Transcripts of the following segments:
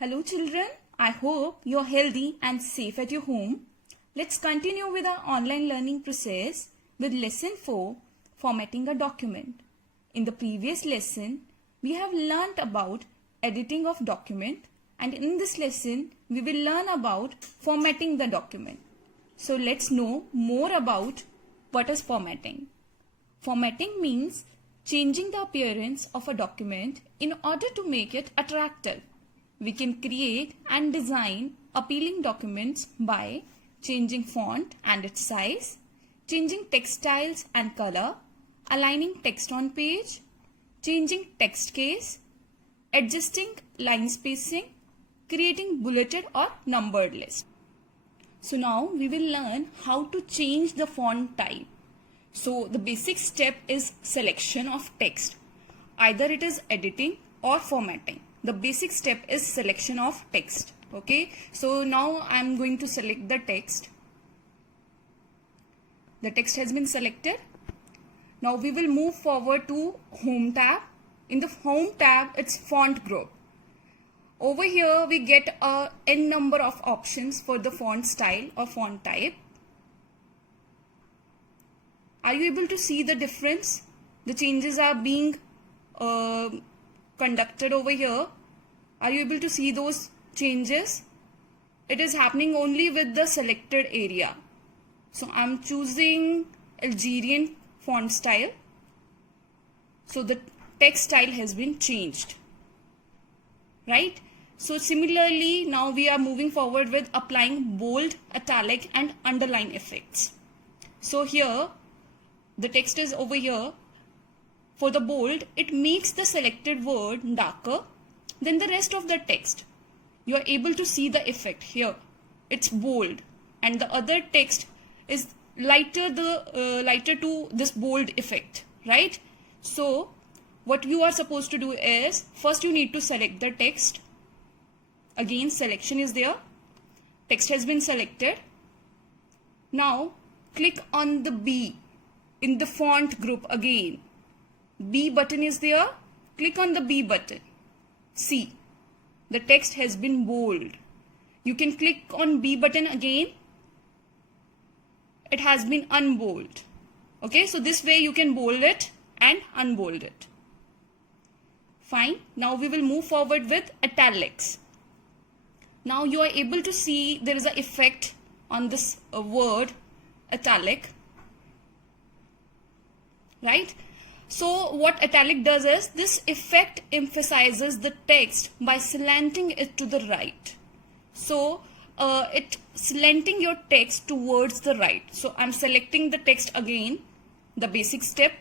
Hello children, I hope you're healthy and safe at your home. Let's continue with our online learning process with lesson 4, formatting a document. In the previous lesson, we have learnt about editing of document, and in this lesson, we will learn about formatting the document. So let's know more about what is formatting. Formatting means changing the appearance of a document in order to make it attractive. We can create and design appealing documents by changing font and its size, changing text styles and color, aligning text on page, changing text case, adjusting line spacing, creating bulleted or numbered list. So now we will learn how to change the font type. So the basic step is selection of text. Either it is editing or formatting. The basic step is selection of text. Okay, so now I am going to select the text. The text has been selected. Now we will move forward to Home tab. In the Home tab, it's Font Group. Over here we get a n number of options for the font style or font type. Are you able to see the difference? The changes are being conducted over here. Are you able to see those changes? It is happening only with the selected area. So I am choosing Algerian font style. So the text style has been changed. Right? So similarly, now we are moving forward with applying bold, italic and underline effects. So here, the text is over here. For the bold, it makes the selected word darker than the rest of the text. You are able to see the effect here. It's bold and the other text is lighter to this bold effect, right? So what you are supposed to do is, first you need to select the text. Again, selection is there. Text has been selected. Now click on the B in the font group again. B button is there. Click on the B button. See, the text has been bold. You can click on B button again. It has been unbold. Okay, so this way you can bold it and unbold it. Fine. Now we will move forward with italics. Now you are able to see there is an effect on this word italic. Right? So what italic does is, this effect emphasizes the text by slanting it to the right. So it slanting your text towards the right. So I'm selecting the text again, the basic step.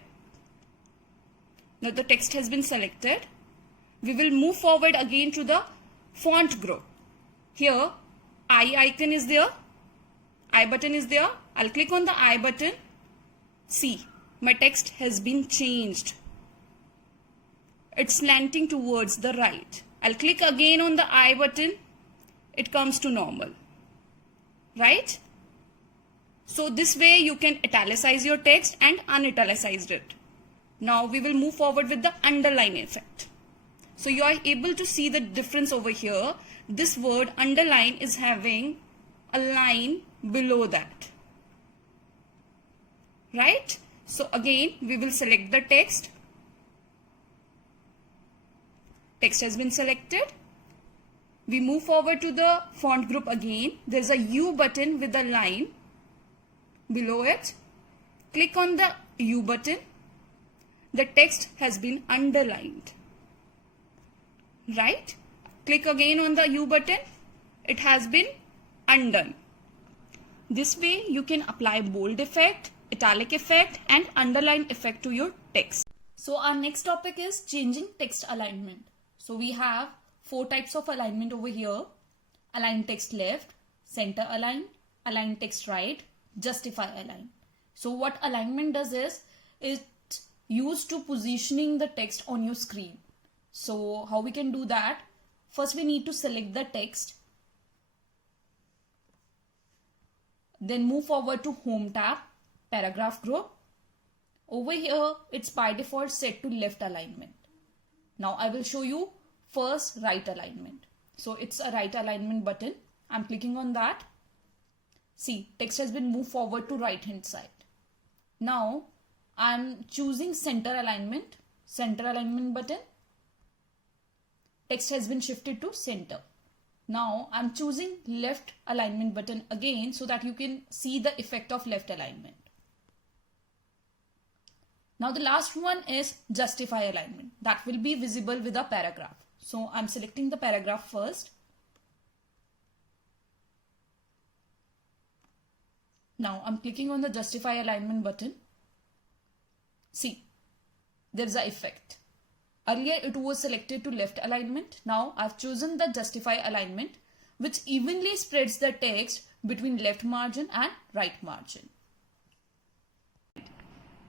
Now the text has been selected. We will move forward again to the font group. Here I icon is there, I button is there. I'll click on the I button. See, my text has been changed. It's slanting towards the right. I'll click again on the I button. It comes to normal. Right? So this way you can italicize your text and unitalicize it. Now we will move forward with the underline effect. So you are able to see the difference over here. This word underline is having a line below that. Right? So again, we will select the text. Text has been selected. We move forward to the font group again. There is a U button with a line below it. Click on the U button. The text has been underlined. Right? Click again on the U button. It has been undone. This way you can apply bold effect, italic effect and underline effect to your text. So our next topic is changing text alignment. So we have 4 types of alignment over here. Align text left, center align, align text right, justify align. So what alignment does is, it's used to positioning the text on your screen. So how we can do that? First we need to select the text. Then move forward to Home tab, Paragraph group. Over here, it's by default set to left alignment. Now I will show you first right alignment. So it's a right alignment button. I'm clicking on that. See, text has been moved forward to right hand side. Now I'm choosing center alignment button. Text has been shifted to center. Now I'm choosing left alignment button again so that you can see the effect of left alignment. Now the last one is justify alignment. That will be visible with a paragraph. So I'm selecting the paragraph first. Now I'm clicking on the justify alignment button. See, there's an effect. Earlier it was selected to left alignment. Now I've chosen the justify alignment, which evenly spreads the text between left margin and right margin.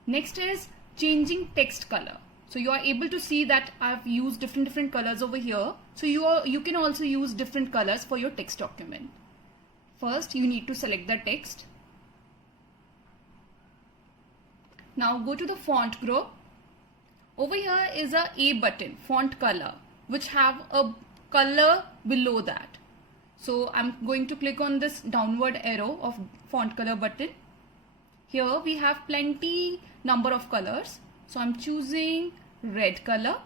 Next is changing text color. So you are able to see that I've used different colors over here. So you can also use different colors for your text document. First, you need to select the text. Now go to the font group. Over here is a A button, font color, which have a color below that. So I'm going to click on this downward arrow of font color button. Here we have plenty number of colors. So I'm choosing red color.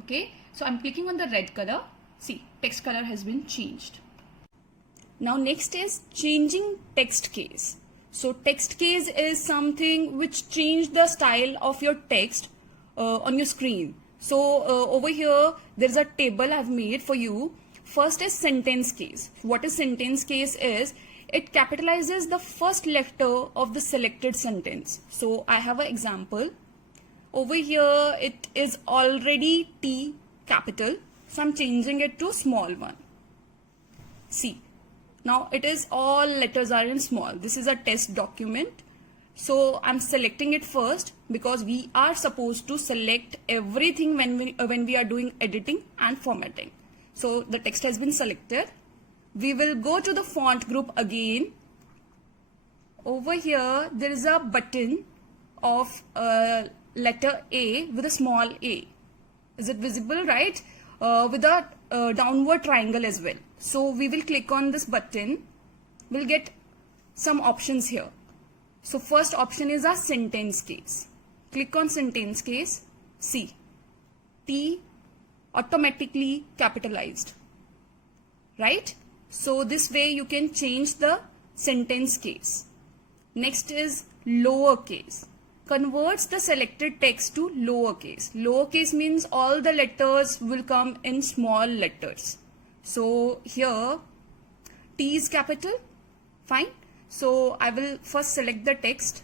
Okay, so I'm clicking on the red color. See, text color has been changed. Now next is changing text case. So text case is something which change the style of your text on your screen. So over here there's a table I've made for you. First is sentence case. What is sentence case is it capitalizes the first letter of the selected sentence. So I have an example. Over here it is already T capital. So I'm changing it to small one. See, now it is all letters are in small. This is a test document. So I'm selecting it first because we are supposed to select everything when we are doing editing and formatting. So the text has been selected. We will go to the font group again. Over here there is a button of letter A with a small a. Is it visible, right? With a downward triangle as well. So we will click on this button. We'll get some options here. So first option is a sentence case. Click on sentence case. See, T automatically capitalized, right? So this way you can change the sentence case. Next is lowercase. Converts the selected text to lowercase. Lowercase means all the letters will come in small letters. So here T is capital. Fine. So I will first select the text.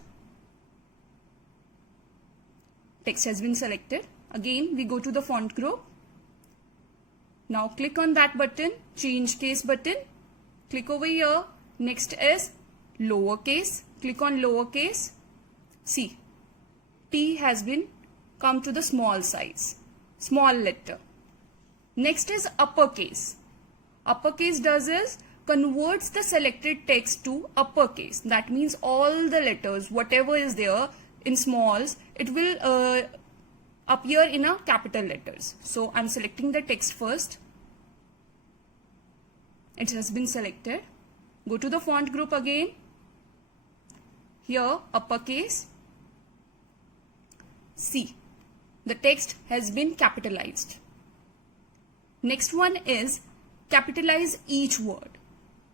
Text has been selected. Again we go to the font group. Now click on that button, change case button. Click over here. Next is lowercase. Click on lowercase. See, T has been come to the small size, small letter. Next is uppercase. Uppercase does is converts the selected text to uppercase. That means all the letters, whatever is there in smalls, it will appear in a capital letters. So I'm selecting the text first. It has been selected. Go to the font group again. Here uppercase. See, the text has been capitalized. Next one is capitalize each word.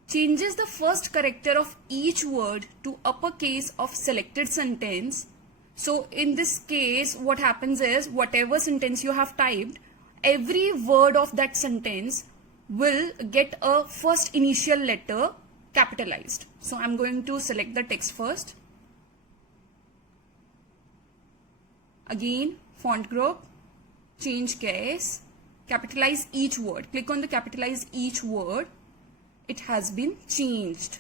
Changes the first character of each word to uppercase of selected sentence. So in this case, what happens is whatever sentence you have typed, every word of that sentence will get a first initial letter capitalized. So I'm going to select the text first. Again, font group, change case, capitalize each word. Click on the capitalize each word. It has been changed.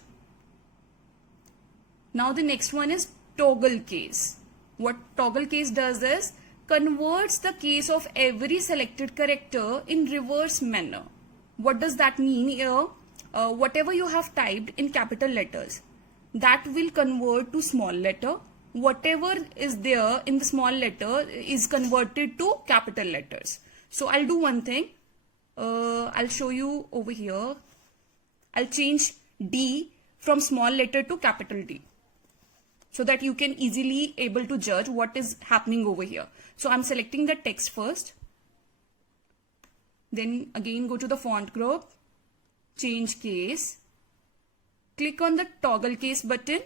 Now the next one is toggle case. What toggle case does is converts the case of every selected character in reverse manner. What does that mean here? Whatever you have typed in capital letters, that will convert to small letter. Whatever is there in the small letter is converted to capital letters. So I'll do one thing. I'll show you over here. I'll change D from small letter to capital D, so that you can easily able to judge what is happening over here. So I'm selecting the text first. Then again go to the font group, change case, click on the toggle case button.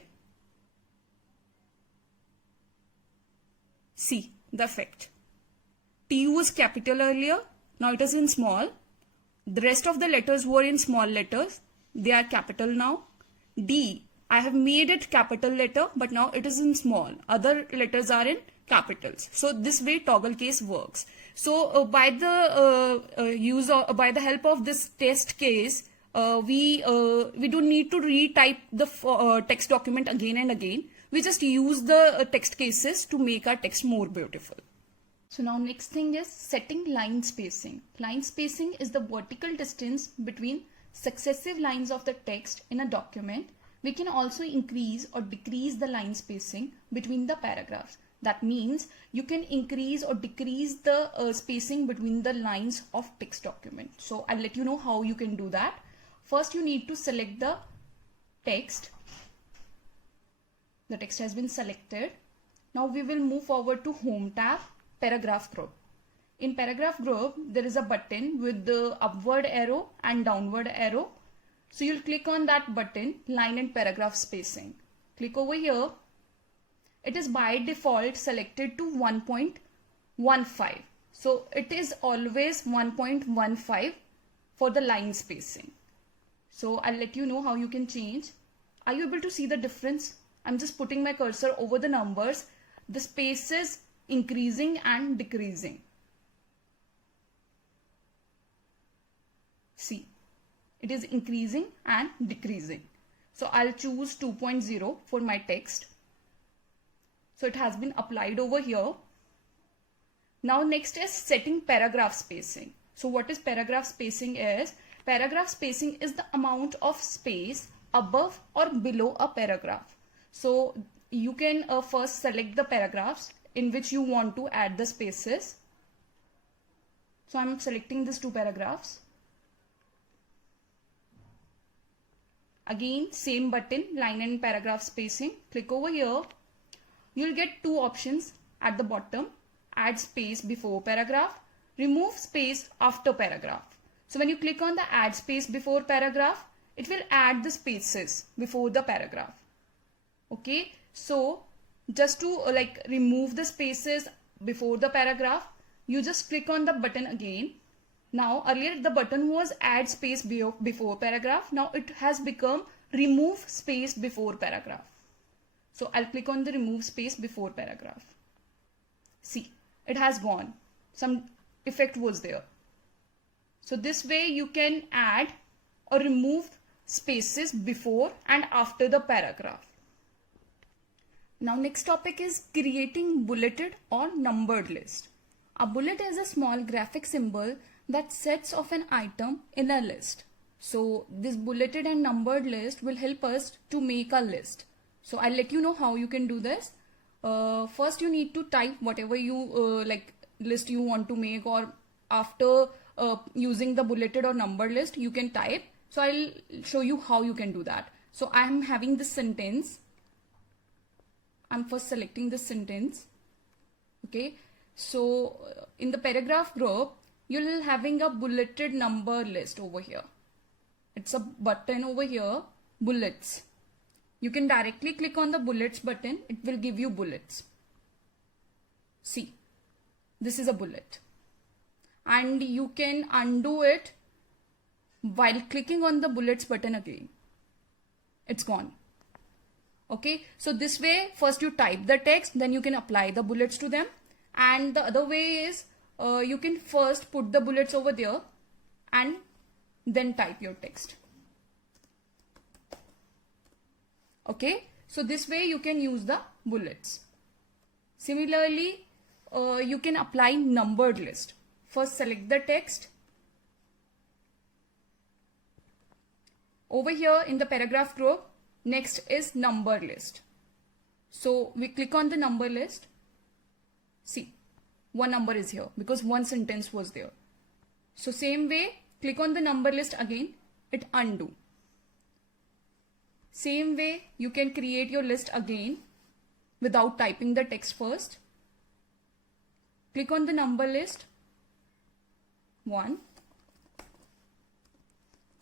See the effect. T was capital earlier, now it is in small. The rest of the letters were in small letters, they are capital now. D, I have made it capital letter, but now it is in small. Other letters are in capitals. So this way toggle case works. So by the by the help of this test case, we don't need to retype the text document again and again. We just use the text cases to make our text more beautiful. So now next thing is setting line spacing. Line spacing is the vertical distance between successive lines of the text in a document. We can also increase or decrease the line spacing between the paragraphs. That means you can increase or decrease the spacing between the lines of text document. So I'll let you know how you can do that. First you need to select the text. The text has been selected. Now we will move forward to Home tab, Paragraph group. In Paragraph group, there is a button with the upward arrow and downward arrow. So you'll click on that button, line and paragraph spacing. Click over here. It is by default selected to 1.15. So it is always 1.15 for the line spacing. So I'll let you know how you can change. Are you able to see the difference? I'm just putting my cursor over the numbers. The space is increasing and decreasing. See, it is increasing and decreasing. So I'll choose 2.0 for my text. So it has been applied over here. Now next is setting paragraph spacing. So what is paragraph spacing is? Paragraph spacing is the amount of space above or below a paragraph. So you can first select the paragraphs in which you want to add the spaces. So I'm selecting these two paragraphs. Again, same button, line and paragraph spacing. Click over here. You'll get two options at the bottom. Add space before paragraph, remove space after paragraph. So when you click on the add space before paragraph, it will add the spaces before the paragraph. Okay, so just to remove the spaces before the paragraph, you just click on the button again. Now earlier the button was add space before paragraph. Now it has become remove space before paragraph. So I'll click on the remove space before paragraph. See, it has gone. Some effect was there. So this way you can add or remove spaces before and after the paragraph. Now next topic is creating bulleted or numbered list. A bullet is a small graphic symbol that sets off an item in a list. So this bulleted and numbered list will help us to make a list. So I'll let you know how you can do this. First you need to type whatever you list you want to make, or after using the bulleted or numbered list you can type. So I'll show you how you can do that. So I'm having this sentence. I'm first selecting this sentence. Okay. So in the paragraph group, you'll having a bulleted number list over here. It's a button over here, bullets. You can directly click on the bullets button. It will give you bullets. See, this is a bullet. And you can undo it while clicking on the bullets button again. It's gone. Okay, so this way first you type the text, then you can apply the bullets to them. And the other way is you can first put the bullets over there and then type your text. Okay, so this way you can use the bullets. Similarly, you can apply numbered list. First select the text. Over here in the paragraph group, next is number list. So we click on the number list. See, one number is here because one sentence was there. So same way, click on the number list again, hit undo. Same way, you can create your list again without typing the text first. Click on the number list, 1,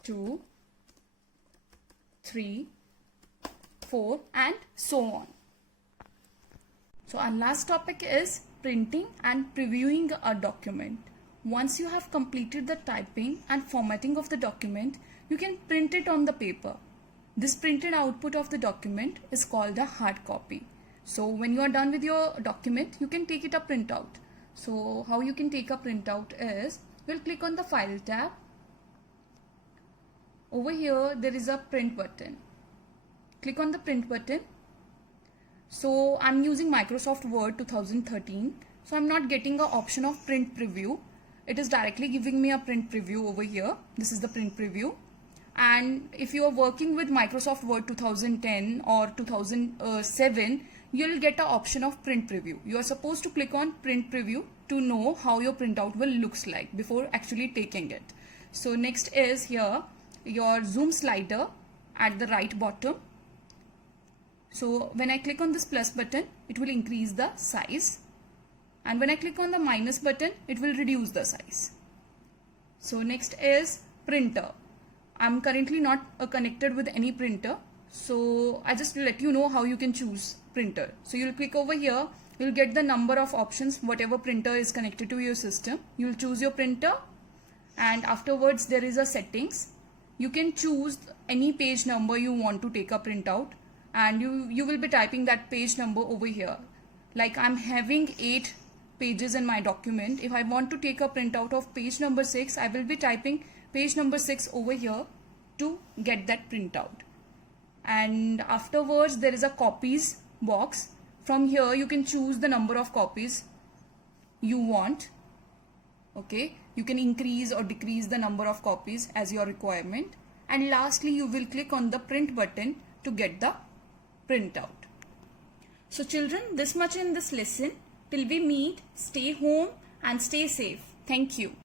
2, 3, 4 and so on. So our last topic is printing and previewing a document. Once you have completed the typing and formatting of the document, you can print it on the paper. This printed output of the document is called a hard copy. So when you are done with your document, you can take it a printout. So how you can take a printout is, we'll click on the File tab. Over here, there is a print button. Click on the print button. So I'm using Microsoft Word 2013. So I'm not getting an option of print preview. It is directly giving me a print preview over here. This is the print preview. And if you are working with Microsoft Word 2010 or 2007, you'll get an option of print preview. You are supposed to click on print preview to know how your printout will looks like before actually taking it. So next is here your zoom slider at the right bottom. So when I click on this plus button, it will increase the size. And when I click on the minus button, it will reduce the size. So next is printer. I'm currently not connected with any printer. So I just let you know how you can choose printer. So you'll click over here. You'll get the number of options, whatever printer is connected to your system. You'll choose your printer. And afterwards there is a settings. You can choose any page number you want to take a printout. And you will be typing that page number over here. Like I'm having 8 pages in my document. If I want to take a printout of page number 6, I will be typing page number 6 over here to get that printout. And afterwards there is a copies box. From here you can choose the number of copies you want. Okay, you can increase or decrease the number of copies as your requirement. And lastly, you will click on the print button to get the printout. So children, this much in this lesson. Till we meet, stay home and stay safe. Thank you.